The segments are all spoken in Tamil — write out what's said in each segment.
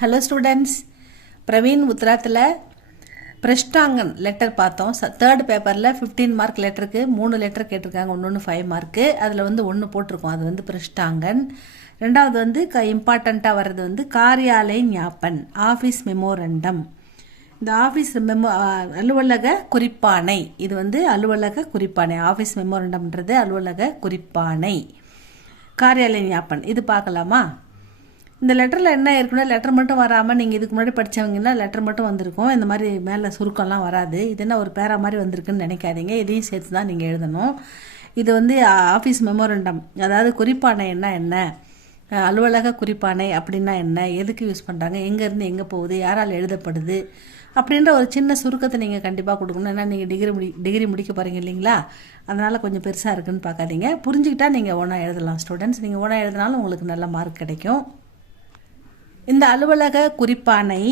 ஹலோ ஸ்டூடெண்ட்ஸ், பிரவீன் உத்ராத்தில் பிரஷ்டாங்கன் லெட்டர் பார்த்தோம். தேர்ட் பேப்பரில் 15 மார்க் லெட்டருக்கு 3 லெட்டர் கேட்டிருக்காங்க, ஒன்று 5 மார்க்கு. அதில் ஒன்று போட்டிருக்கோம், அது பிரஷ்டாங்கன். ரெண்டாவது இம்பார்ட்டண்ட்டாக வர்றது காரியாலய ஞாபன், ஆஃபீஸ் மெமோரண்டம். இந்த ஆஃபீஸ் அலுவலக குறிப்பானை, இது அலுவலக குறிப்பானை. ஆஃபீஸ் மெமோரண்டம்ன்றது அலுவலக குறிப்பானை. காரியாலய ஞாபன் இது பார்க்கலாமா? இந்த லெட்டரில் என்ன இருக்குன்னா, லெட்டர் மட்டும் வராமல் நீங்கள் இதுக்கு முன்னாடி படித்தவங்கன்னா லெட்டர் மட்டும் வந்திருக்கும், இந்த மாதிரி மேலே சுருக்கம்லாம் வராது. இது என்ன ஒரு பேரா மாதிரி வந்திருக்குன்னு நினைக்காதீங்க, இதையும் சேர்த்து தான் நீங்கள் எழுதணும். இது ஆஃபீஸ் மெமோரண்டம், அதாவது குறிப்பானை என்ன, அலுவலக குறிப்பானை அப்படின்னா என்ன, எதுக்கு யூஸ் பண்ணுறாங்க, எங்கேருந்து எங்கே போகுது, யாரால் எழுதப்படுது அப்படின்ற ஒரு சின்ன சுருக்கத்தை நீங்கள் கண்டிப்பாக கொடுக்கணும். ஏன்னா நீங்கள் டிகிரி முடிக்க போகிறீங்க இல்லைங்களா, அதனால் கொஞ்சம் பெருசாக இருக்குன்னு பார்க்காதீங்க. புரிஞ்சுக்கிட்டா நீங்கள் ஒன்றா எழுதலாம் ஸ்டூடெண்ட்ஸ். நீங்கள் ஒன்றா எழுதினாலும் உங்களுக்கு நல்ல மார்க் கிடைக்கும். இந்த அலுவலக குறிப்பானை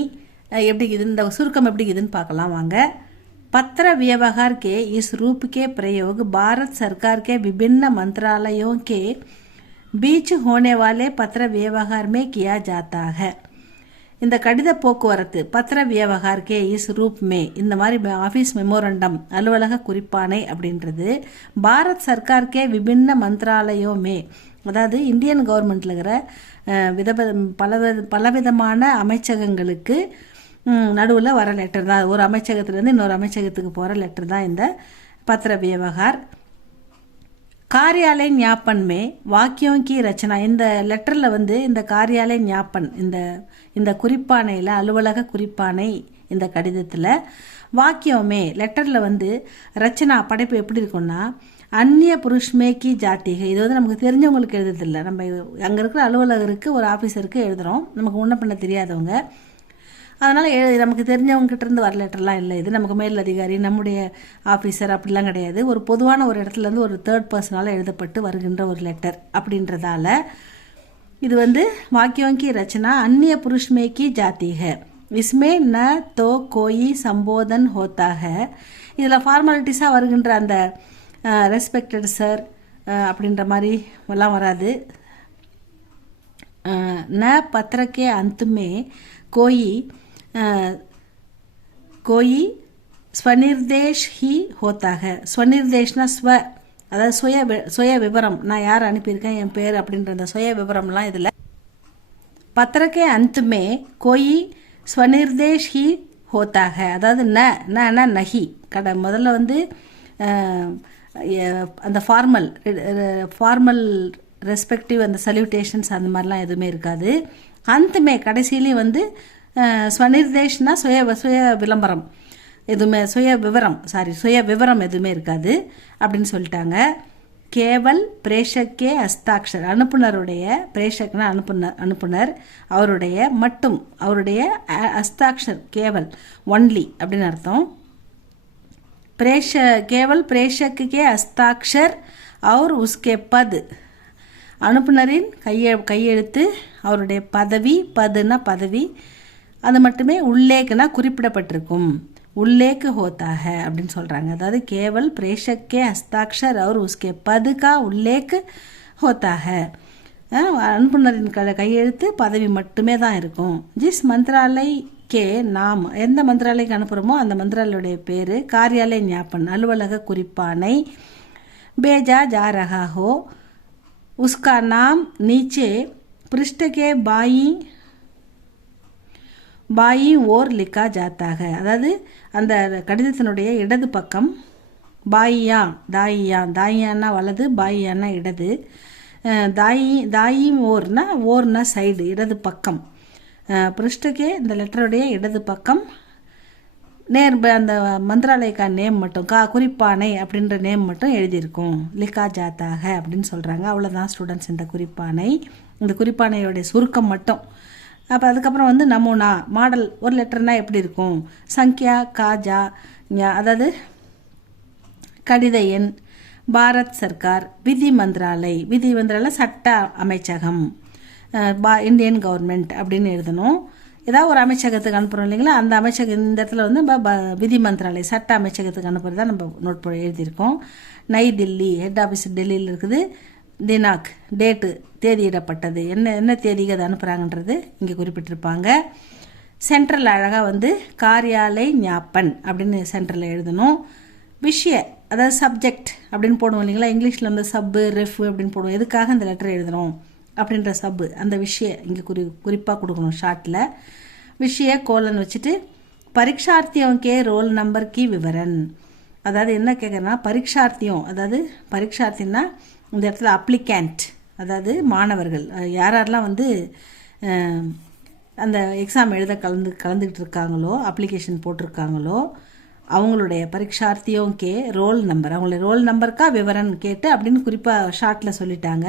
எப்படி இது, இந்த சுருக்கம் எப்படி இதுன்னு பார்க்கலாம் வாங்க. पत्र व्यवहार के इस रूप के प्रयोग भारत सरकार के विभिन्न मंत्रालयों के बीच होने वाले पत्र व्यवहार में किया जाता है. இந்த கடித போக்குவரத்து பத்திர வியவகார் கே இஸ் ரூப் மே, இந்த மாதிரி ஆஃபீஸ் மெமோரண்டம் அலுவலக குறிப்பானை அப்படின்றது பாரத் சர்க்கார் கே விபின்ன மந்திராலயோ மே, அதாவது இந்தியன் கவர்மெண்ட்டில் இருக்கிற பலவிதமான அமைச்சகங்களுக்கு நடுவில் வர லெட்டர் தான். ஒரு அமைச்சகத்திலேருந்து இன்னொரு அமைச்சகத்துக்கு போகிற லெட்டர் தான் இந்த பத்திர வியவகார். காரியாலய ஞாபன் மே வாக்கியம் கி ரச்சனா, இந்த லெட்டரில் இந்த காரியாலய ஞாபன், இந்த குறிப்பானையில் அலுவலக குறிப்பானை இந்த கடிதத்தில் வாக்கியமே லெட்டரில் ரச்சனா படைப்பு எப்படி இருக்குன்னா, அந்நிய புருஷ்மே கி ஜாத்திகை, இது நமக்கு தெரிஞ்சவங்களுக்கு எழுதுறதில்லை. நம்ம அங்கே இருக்கிற அலுவலகருக்கு ஒரு ஆஃபீஸருக்கு எழுதுகிறோம், நமக்கு முன்ன பண்ண தெரியாதவங்க, அதனால் நமக்கு தெரிஞ்சவங்ககிட்ட இருந்து வர லெட்டர்லாம் இல்லை. இது நமக்கு மேல் அதிகாரி, நம்முடைய ஆஃபீஸர் அப்படிலாம் கிடையாது. ஒரு பொதுவான ஒரு இடத்துலேருந்து ஒரு தேர்ட் பர்சனால் எழுதப்பட்டு வருகின்ற ஒரு லெட்டர் அப்படின்றதால இது வாக்கியம் கி ரச்சனா அந்நிய புருஷ்மே கி ஜாத்தி ஹை, இஸ்மே ந தோ கோயி சம்போதன் ஹோத்தா ஹை. இதில் ஃபார்மாலிட்டிஸாக வருகின்ற அந்த ரெஸ்பெக்டட் சார் அப்படின்ற மாதிரி எல்லாம் வராது. ந பத்திரக்கே அந்துமே कोई स्वनिर्देश ही होता है. स्वनिर्देशना स्व, அதாவது சுய விவரம், நான் யார் அனுப்பியிருக்கேன், என் பேர் அப்படின்ற அந்த சுய விவரம்லாம் இதில். பத்திரக்கே அந்துமே கோயி ஸ்வநிர்தேஷ் ஹி ஹோத்தா ஹை, அதாவது நஹி முதல்ல அந்த ஃபார்மல் ரெஸ்பெக்டிவ் அந்த சல்யூட்டேஷன்ஸ் அந்த மாதிரிலாம் எதுவுமே இருக்காது. அந்தமே கடைசியிலையும் ஸ்வநிர்தேஷ்னா சுய விளம்பரம் எதுவுமே, சுய விவரம் எதுவுமே இருக்காது அப்படின்னு சொல்லிட்டாங்க. கேவல் பிரேஷக்கே அஸ்தாக்ஷர், அனுப்புனருடைய, பிரேஷக்னா அனுப்புனர், அவருடைய அஸ்தாக்ஷர் கேவல் ஒன்லி அப்படின்னு அர்த்தம். கேவல் பிரேஷக்கே அஸ்தாக்ஷர் और उसके पद, அனுப்புனரின் கையெழுத்து, அவருடைய பதவி, பதுனா பதவி, அது மட்டுமே உள்ளேக்குனா குறிப்பிடப்பட்டிருக்கும், உள்ளேக்கு ஹோத்தா ஹை அப்படின்னு சொல்கிறாங்க. அதாவது கேவல் பிரேஷக்கே ஹஸ்தாக்ஷர் और उसके पद का उल्लेख होता है. அனுப்புனரின் கையெழுத்து பதவி மட்டுமே தான் இருக்கும். ஜிஸ் மந்திராலய் கே நாம், எந்த மந்திராலய்க்கு அனுப்புகிறோமோ அந்த மந்திராலயுடைய பேர் காரியாலய ஞாபன், அலுவலக குறிப்பானை. பேஜா ஜா ரஹா ஹோ उसका नाम नीचे पृष्ठ के बाई ओर लिखा जाता है. அதாவது அந்த கடிதத்தினுடைய இடது பக்கம் தாயியான்னா வலது, பாயியான்னா இடது, தாயி ஓர்னா சைடு, இடது பக்கம். பிருஷ்டகே இந்த லெட்டருடைய இடது பக்கம், அந்த மந்திராலயக்கா நேம் மட்டும், குறிப்பானை அப்படின்ற நேம் மட்டும் எழுதியிருக்கும், லிக்கா ஜாத்தாக அப்படின்னு சொல்கிறாங்க. அவ்வளோதான் ஸ்டூடெண்ட்ஸ் இந்த குறிப்பானை, இந்த குறிப்பானையோடைய சுருக்கம் மட்டும். அப்போ அதுக்கப்புறம் நமூனா மாடல், ஒரு லெட்டர்னால் எப்படி இருக்கும், சங்கியா காஜா, அதாவது கடித எண், பாரத் சர்க்கார், விதி மந்திராலய் சட்ட அமைச்சகம், இந்தியன் கவர்மெண்ட் அப்படின்னு எழுதணும். ஏதாவது ஒரு அமைச்சகத்துக்கு அனுப்புகிறோம் இல்லைங்களா, அந்த அமைச்சகம் இந்த இடத்துல விதி மந்திராலய் சட்ட அமைச்சகத்துக்கு அனுப்புறதா நம்ம நோட் பண்ணி எழுதியிருக்கோம். நை தில்லி, ஹெட் ஆஃபீஸ் டெல்லியில் இருக்குது. தினாக் டேட்டு, தேதியிடப்பட்டது, என்ன தேதிக்கு அதை அனுப்புகிறாங்கன்றது இங்கே குறிப்பிட்டிருப்பாங்க. சென்ட்ரல் அழகாக வந்து காரியாலை ஞாபன் அப்படின்னு சென்ட்ரலில் எழுதணும். விஷய அதாவது சப்ஜெக்ட் அப்படின்னு போடுவோம் இல்லைங்களா, இங்கிலீஷில் வந்து சப்பு ரெஃப் அப்படின்னு போடுவோம். எதுக்காக இந்த லெட்டர் எழுதுகிறோம் அப்படின்ற சப்பு அந்த விஷயம் இங்கே குறிப்பாக கொடுக்கணும் ஷார்ட்டில். விஷய கோலன் வச்சுட்டு பரீட்சார்த்தியோं के ரோல் நம்பர் கி விவரன். அதாவது என்ன கேட்குறேன்னா பரீட்சார்த்தியம், அதாவது பரீட்சார்த்தின்னா இந்த இடத்துல அப்ளிகேண்ட், அதாவது மாணவர்கள் யாரெல்லாம் வந்து அந்த எக்ஸாம் எழுத கலந்துக்கிட்டு இருக்காங்களோ, அப்ளிகேஷன் போட்டிருக்காங்களோ அவங்களுடைய பரீட்சார்த்தியோं के ரோல் நம்பர், அவங்களுடைய ரோல் நம்பருக்கா விவரன் கேட்டு அப்படின்னு குறிப்பாக ஷார்ட்டில் சொல்லிட்டாங்க.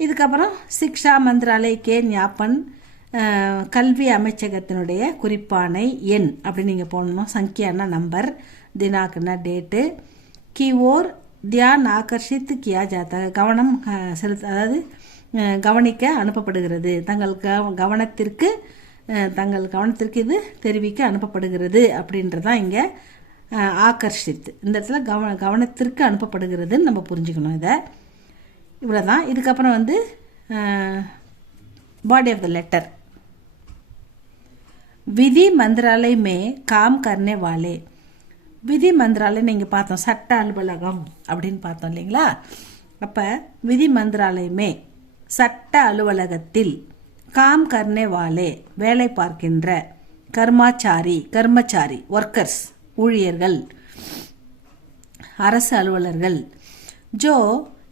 இதுக்கப்புறம் சிக்ஷா மந்திராலய கே ஞாபன், கல்வி அமைச்சகத்தினுடைய குறிப்பானை எண் அப்படின்னு நீங்கள் போடணும். சங்கியானா நம்பர், தினாக்குன்னா டேட்டு, கி ஓர் தியான் ஆகர்ஷித் கியா ஜாத்தா கவனம் அதாவது கவனிக்க அனுப்பப்படுகிறது, தங்கள் கவனத்திற்கு இது தெரிவிக்க அனுப்பப்படுகிறது அப்படின்றதான் இங்கே ஆகர்ஷித். இந்த இடத்துல கவனத்திற்கு அனுப்பப்படுகிறதுன்னு நம்ம புரிஞ்சுக்கணும். இதை இவ்வளோதான். இதுக்கப்புறம் வந்து பாடி ஆஃப் த லெட்டர். விதி மந்திராலय में काम करने वाले, விதி மந்திராலயம் நீங்கள் பார்த்தோம், சட்ட அலுவலகம் அப்படின்னு பார்த்தோம் இல்லைங்களா. அப்போ விதி மந்திராலயமே சட்ட அலுவலகத்தில், காம் கர்னே வாலே வேலை பார்க்கின்ற, கர்மச்சாரி ஒர்க்கர்ஸ் ஊழியர்கள், அரசு அலுவலர்கள், ஜோ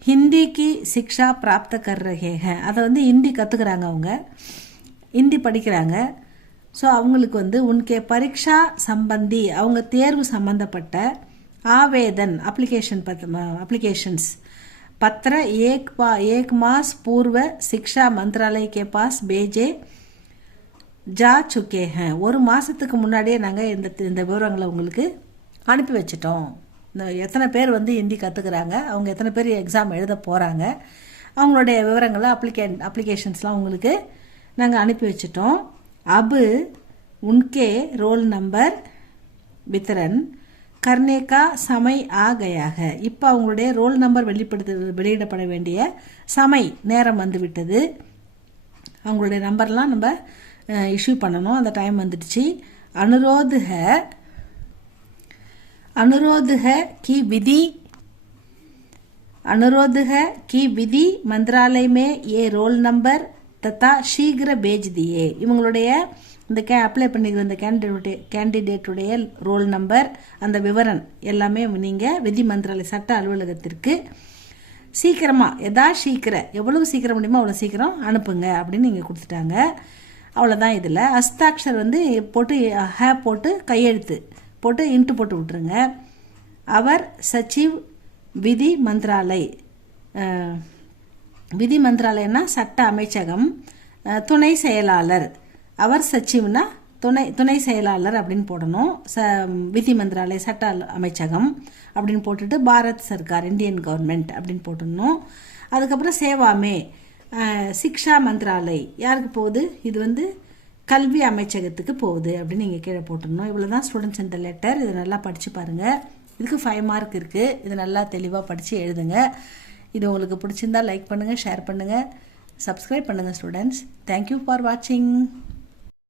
ஹிந்திக்கு சிக்ஷா பிராப்த கர் ரஹே ஹை, அதை வந்து ஹிந்தி கற்றுக்குறாங்க, அவங்க ஹிந்தி படிக்கிறாங்க. ஸோ அவங்களுக்கு வந்து உன்கே பரீட்சா சம்பந்தி, அவங்க தேர்வு சம்பந்தப்பட்ட ஆவேதன் அப்ளிகேஷன்ஸ் पत्र एक मास पूर्व शिक्षा मंत्रालय के पास भेजे जा चुके हैं. ஒரு மாதத்துக்கு முன்னாடியே நாங்கள் இந்த விவரங்களை உங்களுக்கு அனுப்பி வச்சிட்டோம். எத்தனை பேர் வந்து ஹிந்தி கற்றுக்குறாங்க, அவங்க எத்தனை பேர் எக்ஸாம் எழுத போகிறாங்க, அவங்களுடைய விவரங்களை அப்ளிகேஷன்ஸ்லாம் உங்களுக்கு நாங்கள் அனுப்பி வச்சிட்டோம். அபு உன்கே ரோல் நம்பர் வித்தரன் கர்னேகா சமை ஆகையாக, இப்போ அவங்களுடைய ரோல் நம்பர் வெளியிடப்பட வேண்டிய நேரம் வந்து விட்டது. அவங்களுடைய நம்பர்லாம் நம்ம இஷ்யூ பண்ணணும், அந்த டைம் வந்துடுச்சு. अनुरोध है कि विधि मंत्रालय में ये रोल नंबर तथा शीघ्र भेज दिए. இவங்களுடைய இந்த அப்ளை பண்ணிக்கிற இந்த கேண்டிடேட்டுடைய ரோல் நம்பர், அந்த விவரம் எல்லாமே நீங்கள் விதி மந்திராலய சட்ட அலுவலகத்திற்கு சீக்கிரமாக எவ்வளவு சீக்கிரம் முடியுமோ அவ்வளோ சீக்கிரம் அனுப்புங்க அப்படின்னு நீங்கள் கொடுத்துட்டாங்க. அவ்வளோதான். இதில் அஸ்தாக்ஷர் வந்து போட்டு போட்டு கையெழுத்து போட்டு இன்ட்டு போட்டு விட்டுருங்க. அவர் சச்சிவ் விதி மந்திராலயம்னா சட்ட அமைச்சகம், துணை செயலாளர், அவர் சச்சிவ்னா துணை செயலாளர் அப்படின்னு போடணும். விதி மந்திராலய சட்ட அமைச்சகம் அப்படின்னு போட்டுட்டு பாரத் சர்க்கார் இந்தியன் கவர்மெண்ட் அப்படின்னு போட்டுடணும். அதுக்கப்புறம் சேவாமே சிக்ஷா மந்திராலய் யாருக்கு போகுது, இது வந்து கல்வி அமைச்சகத்துக்கு போகுது அப்படின்னு நீங்கள் கீழே போட்டுடணும். இவ்வளோ தான் ஸ்டூடெண்ட்ஸ் இந்த லெட்டர். இதை நல்லா படித்து பாருங்கள். இதுக்கு 5 மார்க் இருக்குது. இதை நல்லா தெளிவாக படித்து எழுதுங்க. இது உங்களுக்கு பிடிச்சிருந்தால் லைக் பண்ணுங்கள், ஷேர் பண்ணுங்கள், சப்ஸ்கிரைப் பண்ணுங்கள் ஸ்டூடெண்ட்ஸ். தேங்க்யூ ஃபார் வாட்சிங்.